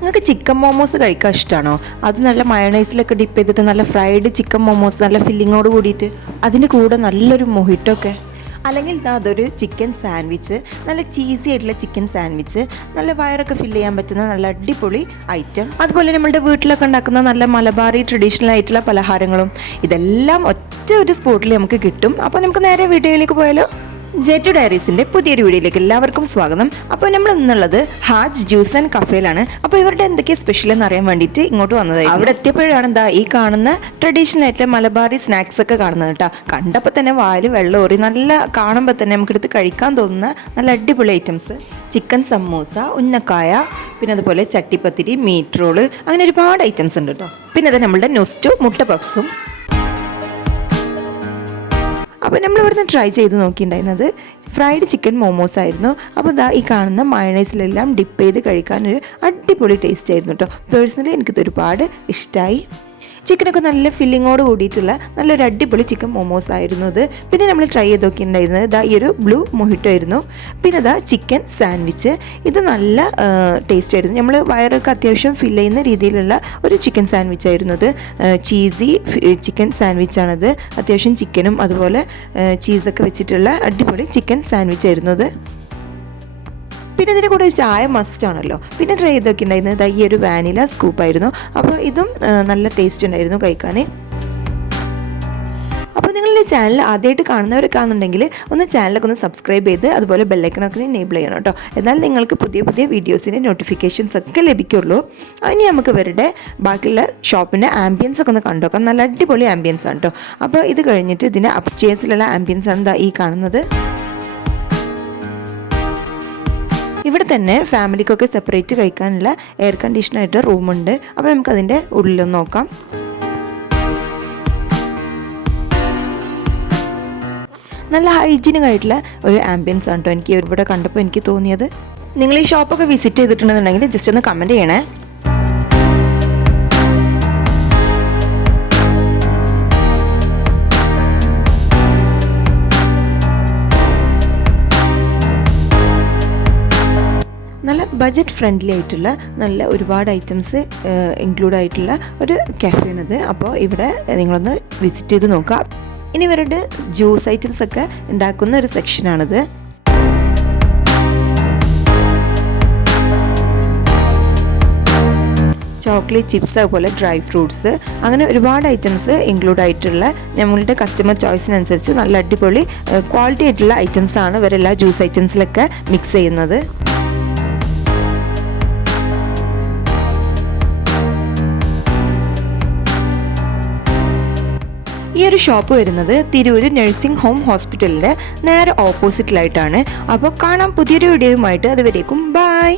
നിങ്ങൾക്ക് ചിക്കൻ മോമോസ് കഴിക്കാൻ ഇഷ്ടമാണോ അത് നല്ല മയണൈസിലൊക്കെ ഡിപ്പ് ചെയ്തിട്ട് നല്ല ഫ്രൈഡ് ചിക്കൻ മോമോസ് നല്ല ഫില്ലിങ്ങോട് കൂടിയിട്ട് അതിന്റെ കൂടെ നല്ലൊരു മൊഹിറ്റൊക്കെ അല്ലെങ്കിൽ ഇതാ അതൊരു ചിക്കൻ സാൻഡ്വിച്ച് നല്ല ചീസി ആയിട്ടുള്ള ചിക്കൻ സാൻഡ്വിച്ച് നല്ല വയറൊക്കെ ഫില്ല് ചെയ്യാൻ പറ്റുന്ന നല്ല അടിപൊളി ഐറ്റം അതുപോലെ നമ്മളുടെ വീട്ടിലൊക്കെ ഉണ്ടാക്കുന്ന നല്ല മലബാറി ട്രഡീഷണൽ ആയിട്ടുള്ള പലഹാരങ്ങളും. ഇതെല്ലാം ഒറ്റ ഒരു സ്പോട്ടിൽ നമുക്ക് കിട്ടും. അപ്പോൾ നമുക്ക് നേരെ വീഡിയോയിലേക്ക് പോയാലോ? ജെറ്റു ഡയറീസിന്റെ പുതിയൊരു വീഡിയോയിലേക്ക് എല്ലാവർക്കും സ്വാഗതം. അപ്പോൾ നമ്മൾ ഇന്നുള്ളത് ഹാജ് ജ്യൂസ് ആൻഡ് കഫേലാണ് അപ്പോൾ ഇവരുടെ എന്തൊക്കെ സ്പെഷ്യൽ എന്ന് അറിയാൻ വേണ്ടിയിട്ട് ഇങ്ങോട്ട് വന്നത് അവിടെ എത്തിയപ്പോഴാണ് എന്താ ഈ കാണുന്ന ട്രഡീഷണൽ ആയിട്ടുള്ള മലബാറി സ്നാക്സ് ഒക്കെ കാണുന്നത് കേട്ടോ. കണ്ടപ്പോൾ തന്നെ വായിൽ വെള്ളം ഓറി നല്ല കാണുമ്പോൾ തന്നെ നമുക്ക് എടുത്ത് കഴിക്കാൻ തോന്നുന്ന നല്ല അടിപൊളി ഐറ്റംസ് ചിക്കൻ സമൂസ ഉന്നക്കായ പിന്നെ അതുപോലെ ചട്ടിപ്പത്തിരി മീറ്റ് റോൾ അങ്ങനെ ഒരുപാട് ഐറ്റംസ് ഉണ്ട് കേട്ടോ. പിന്നെ അത് നമ്മളുടെ നൊസ്റ്റു മുട്ട പപ്സും അപ്പോൾ നമ്മൾ ഇവിടുന്ന് ട്രൈ ചെയ്ത് നോക്കിയിട്ടുണ്ടായിരുന്നത് ഫ്രൈഡ് ചിക്കൻ മോമോസ് ആയിരുന്നു. അപ്പോൾ ഇതാ ഈ കാണുന്ന മയണൈസിലെല്ലാം ഡിപ്പ് ചെയ്ത് കഴിക്കാനൊരു അടിപൊളി ടേസ്റ്റ് ആയിരുന്നു കേട്ടോ പേഴ്സണലി എനിക്കിത് ഒരുപാട് ഇഷ്ടമായി ചിക്കനൊക്കെ നല്ല ഫില്ലിങ്ങോട് കൂടിയിട്ടുള്ള നല്ലൊരു അടിപൊളി ചിക്കൻ മോമോസ് ആയിരുന്നു അത്. പിന്നെ നമ്മൾ ട്രൈ ചെയ്ത് നോക്കിയിട്ടുണ്ടായിരുന്നത് ഇതാ ഈ ഒരു ബ്ലൂ മൊഹിറ്റോ ആയിരുന്നു. പിന്നെ ഇതാ ചിക്കൻ സാൻഡ്വിച്ച്. ഇത് നല്ല ടേസ്റ്റ് ആയിരുന്നു. നമ്മൾ വയറൊക്കെ അത്യാവശ്യം ഫില്ല് ചെയ്യുന്ന രീതിയിലുള്ള ഒരു ചിക്കൻ സാൻഡ്വിച്ച് ആയിരുന്നു അത്. ചീസി ചിക്കൻ സാൻഡ്വിച്ചാണത് അത്യാവശ്യം ചിക്കനും അതുപോലെ ചീസൊക്കെ വെച്ചിട്ടുള്ള അടിപൊളി ചിക്കൻ സാൻഡ്വിച്ച് ആയിരുന്നു അത്. പിന്നെ ഇതിന്റെ കൂടെ ചായ മസ്റ്റ് ആണല്ലോ. പിന്നെ ട്രൈ ഇതൊക്കെ ഉണ്ടായിരുന്നത് ഈ ഒരു വാനില സ്കൂപ്പായിരുന്നു അപ്പോൾ ഇതും നല്ല ടേസ്റ്റ് ഉണ്ടായിരുന്നു കഴിക്കാൻ അപ്പോൾ നിങ്ങളുടെ ചാനൽ ആദ്യമായിട്ട് കാണുന്നവർക്കാണെന്നുണ്ടെങ്കിൽ ഒന്ന് ചാനലൊക്കെ ഒന്ന് സബ്സ്ക്രൈബ് ചെയ്ത് അതുപോലെ ബെല്ലൈക്കണൊക്കെ എനേബിൾ ചെയ്യണം കേട്ടോ. എന്നാൽ നിങ്ങൾക്ക് പുതിയ പുതിയ വീഡിയോസിന്റെ നോട്ടിഫിക്കേഷൻസ് ഒക്കെ ലഭിക്കുള്ളൂ. ഇനി നമുക്ക് ഇവരുടെ ബാക്കിയുള്ള ഷോപ്പിന്റെ ആംബിയൻസ് ഒക്കെ ഒന്ന് കണ്ടുനോക്കാം. നല്ല അടിപൊളി ആംബിയൻസ് ആണ് കേട്ടോ. അപ്പോൾ ഇത് കഴിഞ്ഞിട്ട് ഇതിന്റെ അപ്സ്റ്റേഴ്സിലുള്ള ആംബിയൻസ് ആണ് ഈ കാണുന്നത്. ഇവിടെ തന്നെ ഫാമിലിക്കൊക്കെ സെപ്പറേറ്റ് കഴിക്കാനുള്ള എയർ കണ്ടീഷനായിട്ട് റൂമുണ്ട്. അപ്പോൾ നമുക്ക് അതിന്റെ ഉള്ളിലൊന്ന് നോക്കാം. നല്ല ഹൈജീനിക് ആയിട്ടുള്ള ഒരു ആംബിയൻസ് ആണ് കേട്ടോ എനിക്ക് ഇവിടെ കണ്ടപ്പോൾ എനിക്ക് തോന്നിയത്. നിങ്ങൾ ഈ ഷോപ്പൊക്കെ വിസിറ്റ് ചെയ്തിട്ടുണ്ടെന്നുണ്ടെങ്കിൽ ജസ്റ്റ് ഒന്ന് കമന്റ് ചെയ്യണേ. നല്ല ബജറ്റ് ഫ്രണ്ട്ലി ആയിട്ടുള്ള നല്ല ഒരുപാട് ഐറ്റംസ് ഇൻക്ലൂഡ് ആയിട്ടുള്ള ഒരു കഫേയാണിത് അപ്പോൾ ഇവിടെ നിങ്ങളൊന്ന് വിസിറ്റ് ചെയ്ത് നോക്കാം ഇനി ഇവരുടെ ജ്യൂസ് ഐറ്റംസ് ഒക്കെ ഉണ്ടാക്കുന്ന ഒരു സെക്ഷനാണിത് ചോക്ലേറ്റ് ചിപ്സ് അതുപോലെ ഡ്രൈ ഫ്രൂട്ട്സ് അങ്ങനെ ഒരുപാട് ഐറ്റംസ് ഇൻക്ലൂഡ് ആയിട്ടുള്ള ഞങ്ങളുടെ കസ്റ്റമർ ചോയ്സിനനുസരിച്ച് നല്ല അടിപൊളി ക്വാളിറ്റി ആയിട്ടുള്ള ആണ് ഇവരെല്ലാ ജ്യൂസ് ഐറ്റംസിലൊക്കെ മിക്സ് ചെയ്യുന്നത്. ഈ ഒരു ഷോപ്പ് വരുന്നത് തിരൂര് നഴ്സിംഗ് ഹോം ഹോസ്പിറ്റലിന്റെ നേരെ ഓപ്പോസിറ്റിലായിട്ടാണ് അപ്പോൾ കാണാം പുതിയൊരു വീഡിയോയുമായിട്ട് അതുവരേക്കും ബായ്